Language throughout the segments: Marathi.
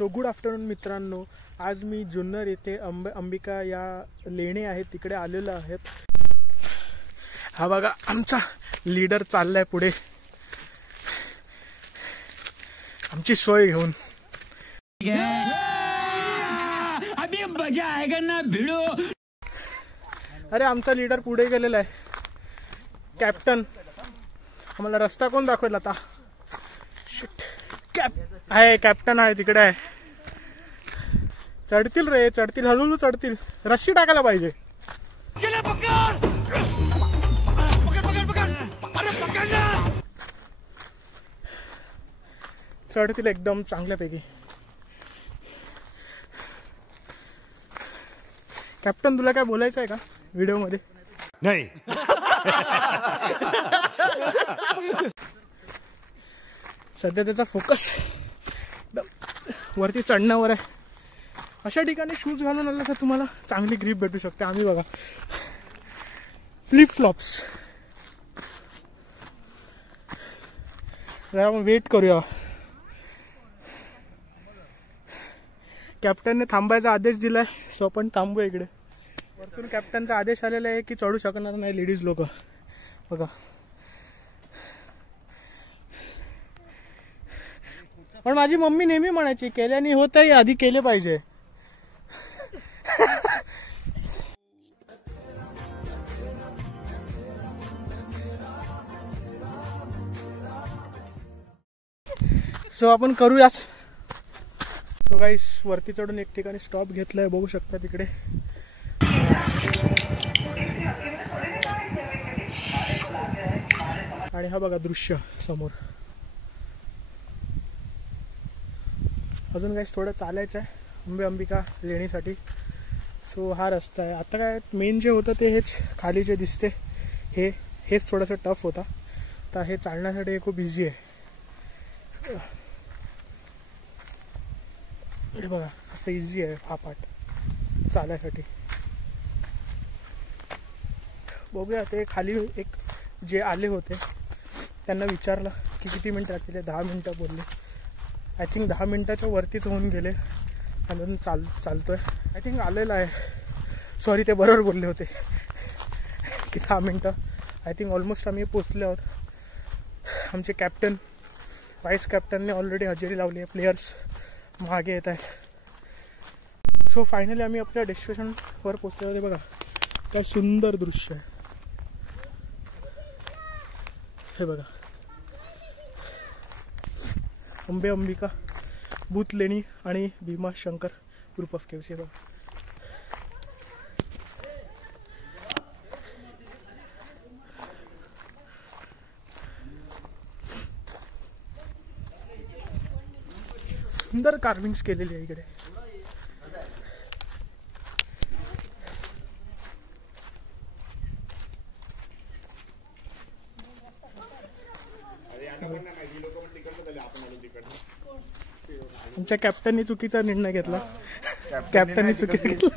सो गुड आफ्टरनून मित्रांनो, आज मी जुन्नर येथे अंबिका या लेणी आहेत तिकडे आलेलो आहेत। हा बघा आमचा लीडर चाललाय पुढे आमची सोय घेऊन। अभी मजा आएगा ना भिड़ो। अरे आमचा लीडर पुढे गेलेला आहे, कॅप्टन। आम्हाला रस्ता कोण दाखवेल आता? कॅप्टन आहे तिकडे आहे। चढतील रे, चढतील, हळूहळू चढतील। रस्सी टाकायला पाहिजे। चढतील एकदम चांगल्यापैकी। कॅप्टन तुला काय बोलायचं आहे का व्हिडिओ मध्ये? नाही। सध्या त्याचा फोकस वरती चढण्यावर आहे। अशा ठिकाणी शूज घालून आला तर तुम्हाला चांगली ग्रिप भेटू शकते। आम्ही बघा फ्लिप फ्लॉप्स। जरा आपण वेट करूया। कॅप्टनने थांबायचा आदेश दिलाय, सो आपण थांबू इकडे। वरतून कॅप्टनचा आदेश आलेला आहे की चढू शकणार नाही लेडीज लोक। बघा पण माझी मम्मी नेहमी म्हणायची केल्याने होतही, आधी केले पाहिजे। सो आपण करूयाच। सो गाईस वरती चढून एक ठिकाणी स्टॉप घेतलाय, बघू शकता तिकडे। आणि हा बघा दृश्य समोर। अजून गाईस थोडं चालायचं आहे अंबिका लेणीसाठी। सो हा रस्ता आहे। आता काय मेन जे होतं ते हेच, खाली जे दिसते हेच थोडंसं टफ होता, तर हे चालण्यासाठी खूप इझी आहे। हे बघा असं इझी आहे हा पार्ट चालायसाठी। बघूया ते खाली एक जे आले होते त्यांना विचारलं की किती मिनिटं लागतील। 10 मिनिटं बोलले। आय थिंक 10 मिनिटाच्या वरतीच होऊन गेले। अजून चालतोय आय थिंक आलेला आहे। सॉरी ते बरोबर बोलले होते की 10 मिनिटं। आय थिंक ऑलमोस्ट आम्ही पोचले आहोत। आमचे कॅप्टन व्हाईस कॅप्टनने ऑलरेडी हजेरी लावली आहे। प्लेयर्स मागे येत आहेत। सो फायनली आम्ही आपल्या डेस्टिनेशनवर पोचले होते। बघा काय सुंदर दृश्य आहे हे बघा। अंबिका भूत लेणी आणि भीमाशंकर ग्रुप ऑफ केव्स। हे बघा सुंदर कार्विंग्स केलेली आहे इकडे। आमच्या कॅप्टननी चुकीचा निर्णय घेतला। कॅप्टननी चुकीचा घेतला।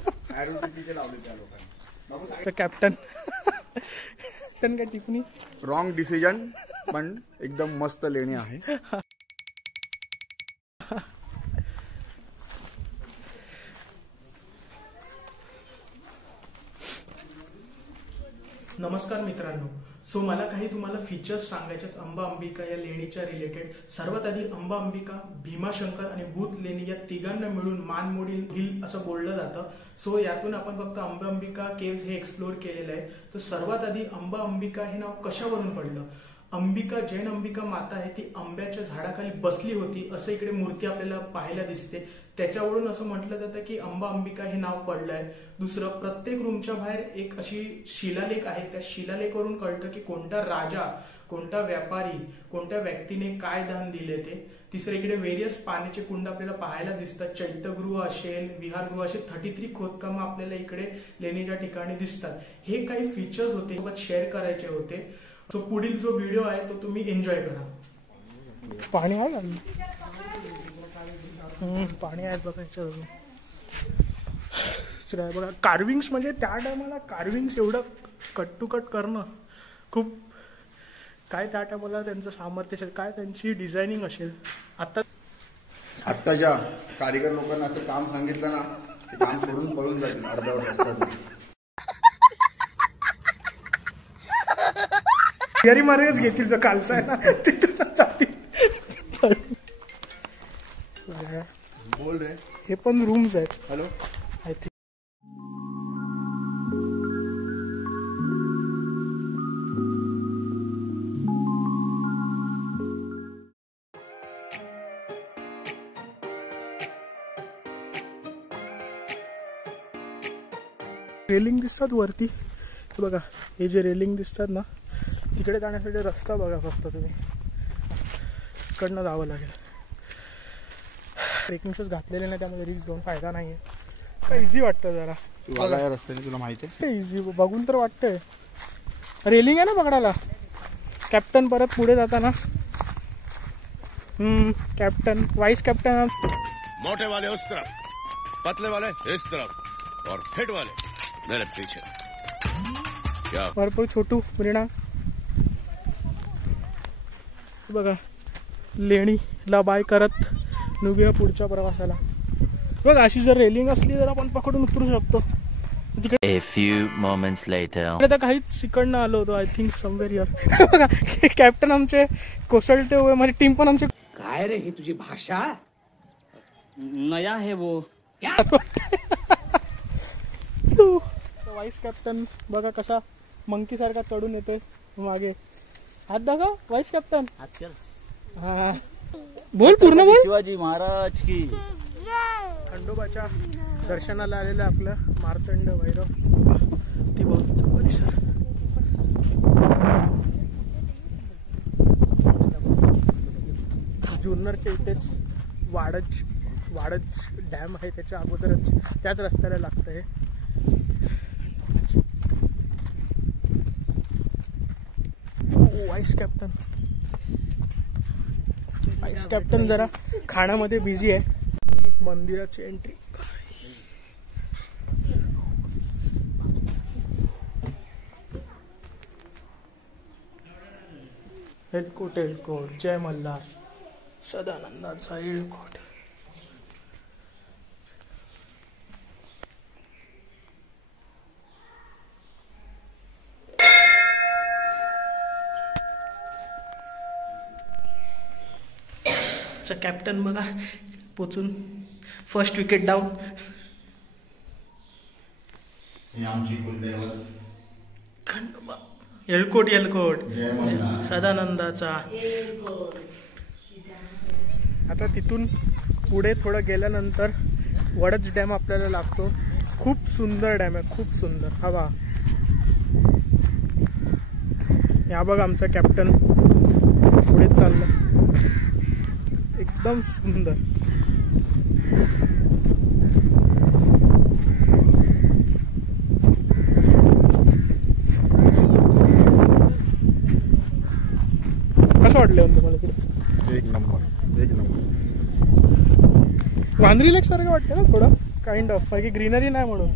कॅप्टन काय टिप्पणी? रॉंग डिसिजन, पण एकदम मस्त लेणी आहे। नमस्कार मित्रांनो। सो मला काही तुम्हाला फीचर्स सांगायचे अंबिका या लेणीच्या रिलेटेड। सर्वात आधी अंबिका, भीमाशंकर आणि भूत लेणी या तिघांना मिळून मानमोडी हिल असं बोललं जातं। सो यातून आपण फक्त अंबिका केव्स हे एक्सप्लोर केलेलं आहे। तर सर्वात आधी अंबिका हे नाव कशावरून पडलं? अंबिका, जैन अंबिका माता आहे ती आंब्याच्या झाडाखाली बसली होती असं इकडे मूर्ती आपल्याला पाहायला दिसते। त्याच्यावरून असं म्हटलं जातं की अंबिका हे नाव पडलंय। दुसरं, प्रत्येक रूमच्या बाहेर एक अशी शिलालेख आहे। त्या शिलालेखावरून कळतं की कोणता राजा, कोणता व्यापारी, कोणत्या व्यक्तीने काय दान दिले ते। तिसरं, इकडे व्हेरियस पाण्याचे कुंड आपल्याला पाहायला दिसतात। चैत्यगृह असेल, विहारगृह असे 33 खोदकाम आपल्याला इकडे लेणीच्या ठिकाणी दिसतात। हे काही फीचर्स होते सोबत शेअर करायचे होते। सो पुढील जो व्हिडिओ आहे तो तुम्ही एन्जॉय करा। पाणी आहे पाणी आहे बघा। बघा कार्विंग्स म्हणजे त्या टायमाला कार्विंग्स एवढं कट टू कट करणं खूप काय त्या टायमाला त्यांचं सामर्थ्य असेल, काय त्यांची डिझायनिंग असेल। आता आता ज्या कारीगर लोकांना असं काम सांगितलं ना ते काम सोडून पळून जातील अर्ध्यावर रस्त्यात. घरी मार्गच घेतील जो कालचा आहे ना तिथं जातील. बोल रे. हे पण रूम्स आहेत. हॅलो. आय थिंक रेलिंग दिसतात वरती. बघा हे जे रेलिंग दिसतात ना तिकडे जाण्यासाठी रस्ता बघा फक्त तुम्ही. इकडनं जावं लागेल. ट्रेकिंग शूज घातलेले नाही त्यामुळे रिस्क घेऊन फायदा नाही आहे. काय इझी वाटतं जरा. तू आला या रस्त्याने तुला माहिती आहे. इझी बघून तर वाटतंय. रेलिंग आहे ना पकडायला. कॅप्टन परत पुढे जाताना कॅप्टन वाइस कॅप्टन. मोटे वाले उस तरफ, पतले वाले इस तरफ और फिट वाले मेरे पीछे. क्या भरपूर छोटू मृणाल बघा. लेणीला बाय करत निघूया पुढच्या प्रवासाला. बघा अशी जर रेलिंग असली तर आपण पकडून उतरू शकतो. तिकडे A few moments later. तर काहीच इकडनं आलो होतो. I think somewhere here. बघा कॅप्टन आमचे कोसळते हुए. माझी टीम पण आमचे. काय रे ही तुझी भाषा. नया है वो. वाईस कॅप्टन बघा कसा मंकी सारखा चढून येतोय मागे. हात दाखवा वाईस कॅप्टन. हा बोल पूर्ण बोल. शिवाजी महाराज की. खंडोबाच्या दर्शनाला आलेलं आपलं मार्तंड भैरव. ती बहुत परिसर. जुन्नरच्या इथेच वाडज डॅम आहे. त्याच्या अगोदरच त्याच रस्त्याला लागतंय. वाईस कॅप्टन जरा खाण्यामध्ये बिझी आहे. मंदिराची एंट्री. एलकोट जय मल्हार. सदानंदाचा एलकोट. कॅप्टन बघा पोचून फर्स्ट विकेट डाऊन. आमची कुलदैवत खंडोबा. एलकोट सदानंदाचा. आता तिथून पुढे थोडं गेल्यानंतर वडच डॅम आपल्याला लागतो. खूप सुंदर डॅम आहे. खूप सुंदर. हवा. या बघा आमचा कॅप्टन पुढे चालला. एकदम सुंदर. कसं वाटलं तुम्हाला तिथे. एक नंबर. वांद्री लेक सारखं वाटतं ना थोडं काइंड ऑफ. बाकी ग्रीनरी नाही म्हणून.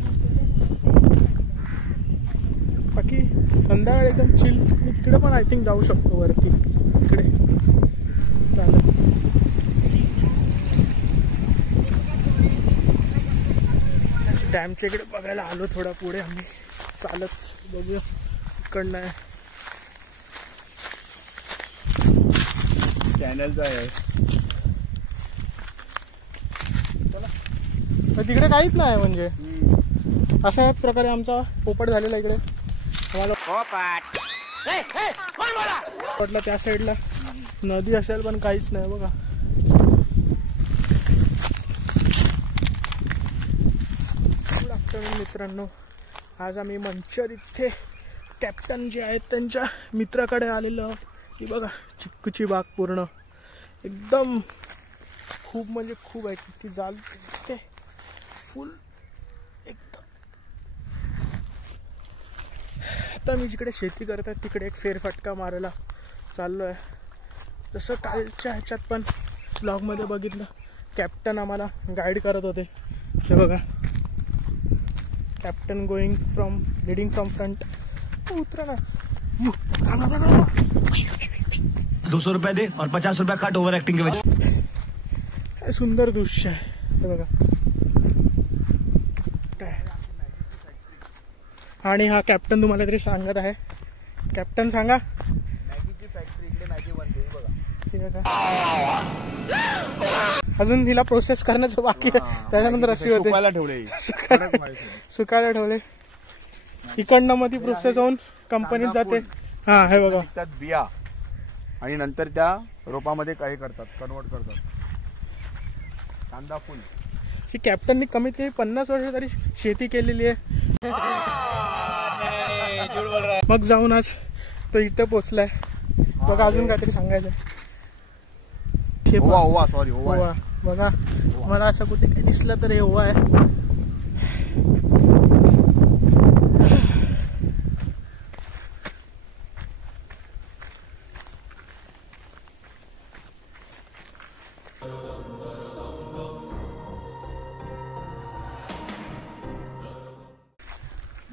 बाकी संध्याकाळी एकदम चिल. मी तिकडे पण आय थिंक जाऊ शकतो वरती. इकडे चालत डॅमच्या इकडे बघायला आलो. थोडा पुढे आम्ही चालत बघूया. इकडनं आहे चॅनलचा आहे. तिकडे काहीच नाही म्हणजे. अशा प्रकारे आमचा पोपट झालेला इकडे. वाटलं त्या साईडला नदी असेल पण काहीच नाही बघा. गुड आफ्टरनून मित्रांनो. आज आम्ही मंचर इथे कॅप्टन जे आहेत त्यांच्या मित्राकडे आलेलो. ही बघा चिक्कूची बाग पूर्ण एकदम खूप म्हणजे खूप आहे. किती जाल ते फुल एकदम. आता मी जिकडे शेती करतात तिकडे एक फेरफटका मारायला चाललो आहे. जसं कालच्या ह्याच्यात पण ब्लॉगमध्ये बघितलं कॅप्टन आम्हाला गाईड करत होते. हे बघा कॅप्टन लीडिंग फ्रॉम फ्रंट. उतरा ना. 200 रुपए दे और 50 रुपए कट ओवर एक्टिंग के वजह. काय सुंदर दृश्य आहे हे बघा. आणि हा कॅप्टन तुम्हाला तरी सांगत आहे. कॅप्टन सांगा. मॅगीची फॅक्टरी इकडे मॅगी बनते बघा. ठीक आहे का? अजून हिला प्रोसेस करण्याचं बाकी आहे. त्याच्यानंतर अशी होते सुकायला ठेवले. सुकायला ठेवले. इकडनं मग ती प्रोसेस होऊन कंपनीत जाते. हा हे बघा त्यात बिया आणि नंतर त्या रोपामध्ये काही करतात, कन्वर्ट करतात. कांदा फुल. ही कॅप्टननी कमीत कमी 50 वर्ष तरी शेती केलेली आहे. मग जाऊन आज तो इथं पोचलाय बघा. अजून काहीतरी सांगायचं ओवा सॉरी ओवा बघा. मला असं कुठे काही दिसलं तर हे ओवा आहे.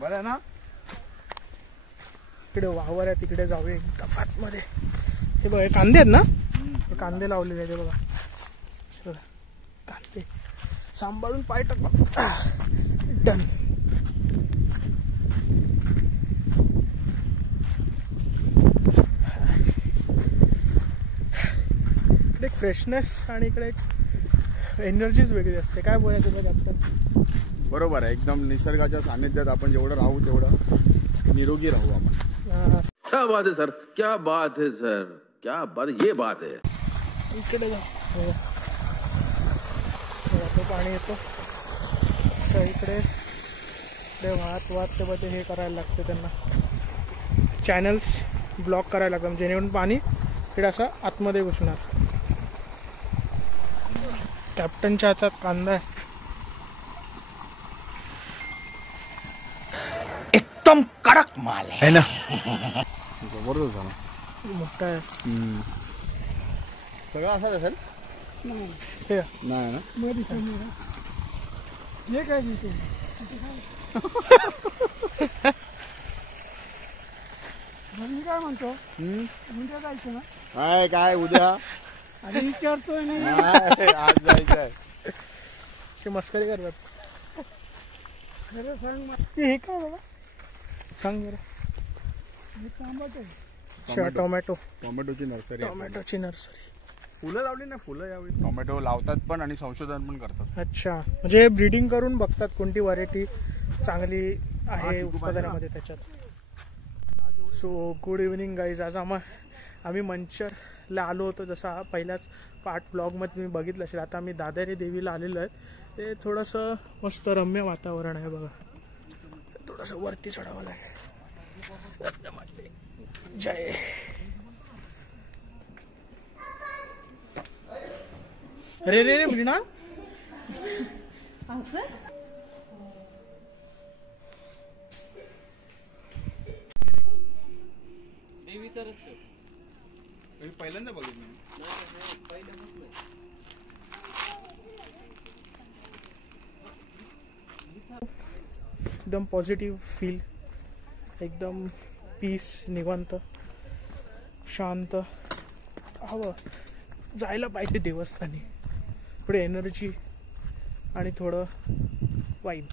बरं ना. इकडे वावर आहे तिकडे जाऊया एकदम आतमध्ये. हे बघा कांदे आहेत ना. हे कांदे लावलेले आहेत बघा. कांदे सांभाळून पाय टाक. डन. इकडे एक फ्रेशनेस आणि इकडे एक एनर्जीच वेगळी असते. काय बोलायचं बघा आपण. बरोबर आहे. एकदम निसर्गाच्या सानिध्यात आपण जेवढं राहू तेवढं निरोगी राहू आपण. क्या बात है सर, क्या बात है सर, क्या बात, ये बात है. इकडे जा. तो पाणी येतो तर इकडे वाहत ते मध्ये हे करायला लागते. त्यांना चॅनल्स ब्लॉक करायला लागतात जेणेकरून पाणी इकडे असं आतमध्ये घुसणार. कॅप्टनच्या हातात कांदा आहे. एकदम कडक माल है ना. जबरदस्त झालं. मोठा आहे सगळं असंच असेल. हे नाही ना. हे काय दिसते. काय म्हणतो उद्या जायचं ना. काय उद्या आणि विचारतोय नाही. आज जायचं आहे. मस्करी करतात. सांग हे काय बाबा सांग जरा. टोमॅटो. टोमॅटोची नर्सरी. टोमॅटोची नर्सरी. फुलं लावली ना. फुलं यावेळी टोमॅटो लावतात पण आणि संशोधन पण करतात. अच्छा म्हणजे ब्रीडिंग करून बघतात कोणती व्हरायटी चांगली आहे उत्पादनामध्ये त्याच्यात. So good evening guys. आज आम्ही मंचरला आलो होतो. जसा पहिल्याच पार्ट ब्लॉगमध्ये तुम्ही बघितलं असेल. आता आम्ही दादारी देवीला आलेलो आहे. ते थोडंसं मस्त रम्य वातावरण आहे बघा. थोडंसं वरती चढावं लागेल. जय. अरे रे रे मीना. पहिल्यांदा बघितलं. एकदम पॉझिटिव्ह फील. एकदम पीस. निवांत शांत. हवं जायला पाहिजे देवस्थानी. पुढे एनर्जी आणि थोडं वाईब.